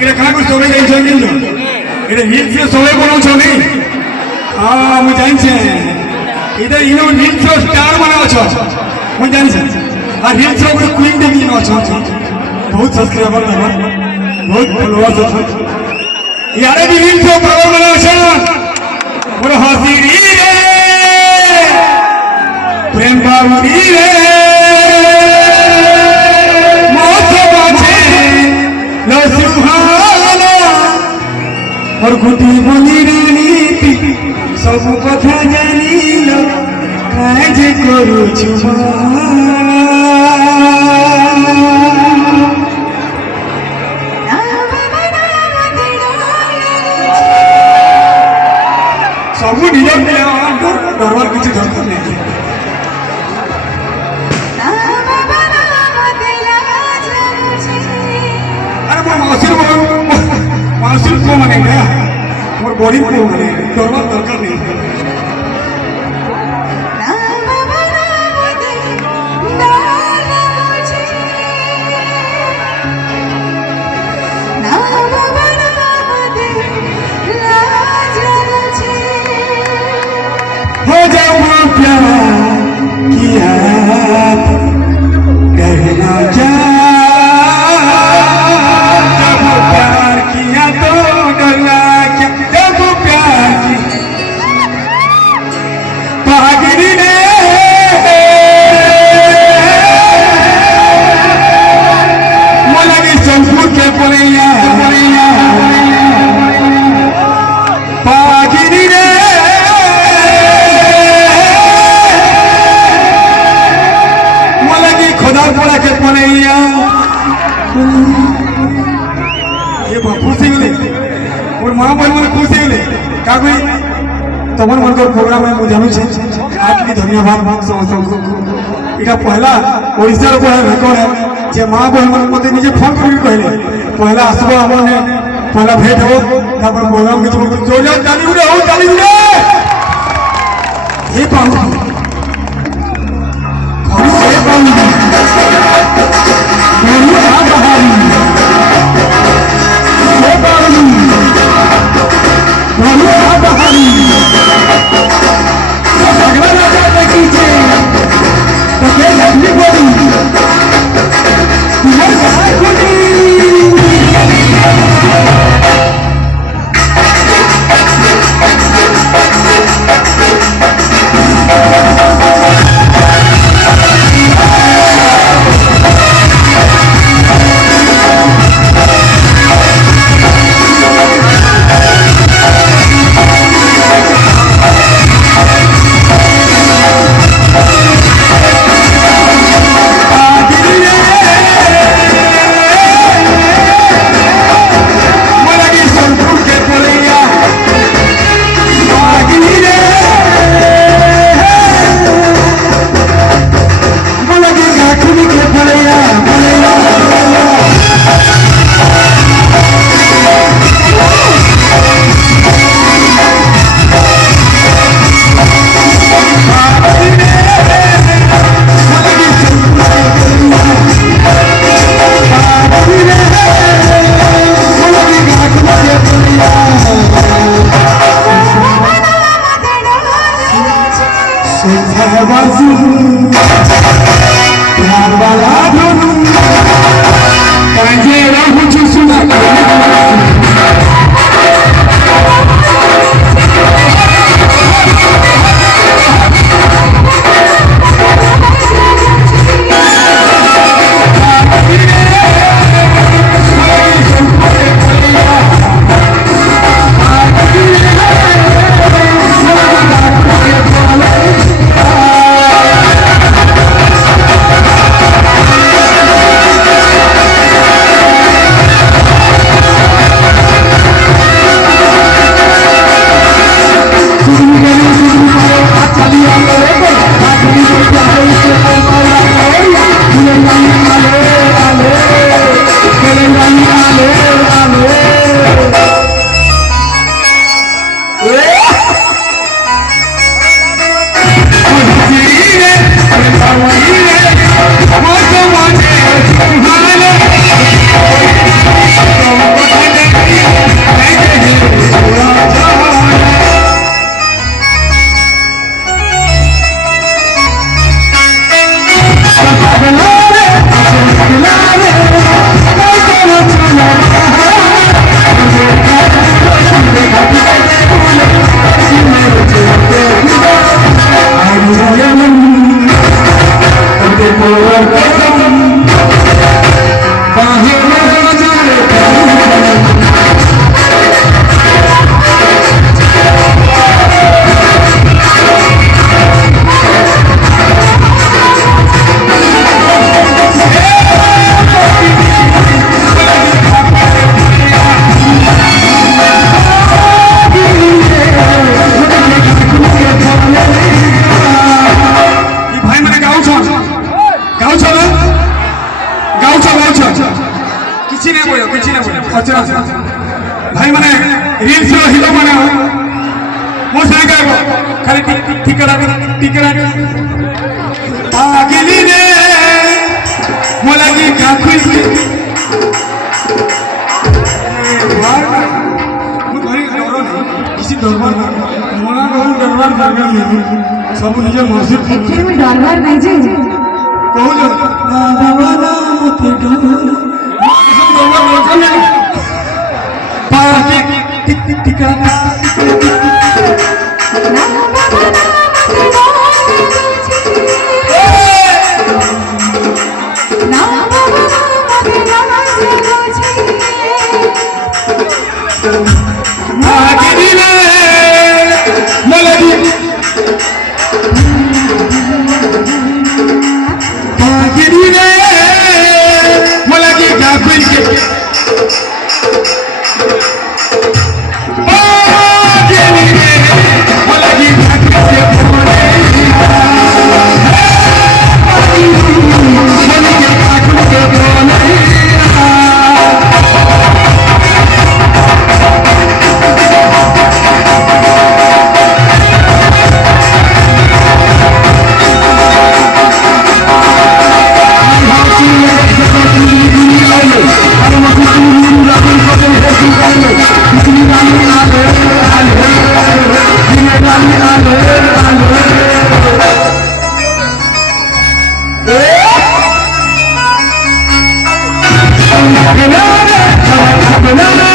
এটা কাগজ সবাই গাইছেন কিন্তু এটা রিলসে সবাই বানাচ্ছ নি আমি জানছি এটা ইনো রিলস স্টার বানাচ্ছ ମୁଁ ଜାଣିଛି আর রিলস উপরে কুইন দেখি অଛନ୍ତି বহুত সাবস্ক্রাইবার দেবা বহুত ফলোয়ার্স অଛନ୍ତି ইয়ারে ବି রিলস উপরে বানাচ্ছ মোর হাসি রে প্রেম বাউরি রে और गुटी बोली नीति सब कथा जानिल काज करू सब निजे डरवार किसी दरकार नहीं अरे मासिर को माने गया और बॉडी को माने दरबार दरकार नहीं हो जाऊँ प्यार किया कहना क्या खुशी गले और माँ बहन मैंने खुशी गले क्या कोई तमन मन प्रोग्राम है मुझे जानू आज भी धन्यवाद इटा पहला ओडिशा को रेकर्ड है जे माँ बहन मन मते निजे फोन कर कहले पहला आसबो हमने पहला भेट हो तापर प्रोग्राम के जोरदार ताली उड़े हो ताली उड़े ये पाऊ और ये पाऊ बोलू आ बहारी बोलो आप बहारी भगवान राजा कीजिए तो क्या लंबी बोली तुम्हारे साथ আস ভাই মানে রিলস হিরো মানে ମୋ ସାଙ୍ଗେ ଗାଇବ ଖାଲି ଟିକେଟା ପାଗିଲିରେ ମୋ ଲାଗି କାକୁଇ ମୁଁ ଧରି ଡର ନାହିଁ କିଛି ଡରବାର ମନା କରୁ ଡରବାର ଦରକାର ନାହିଁ ସବୁ ନିଜ ମର୍ଜି एक्चुअली में डरवार नहीं जे କହୁଛ ବାବାନା ମତେ ଡର ସବୁ ଡରବାର ଦରକାର ନାହିଁ ପାଗି ଟିକେଟା Banana,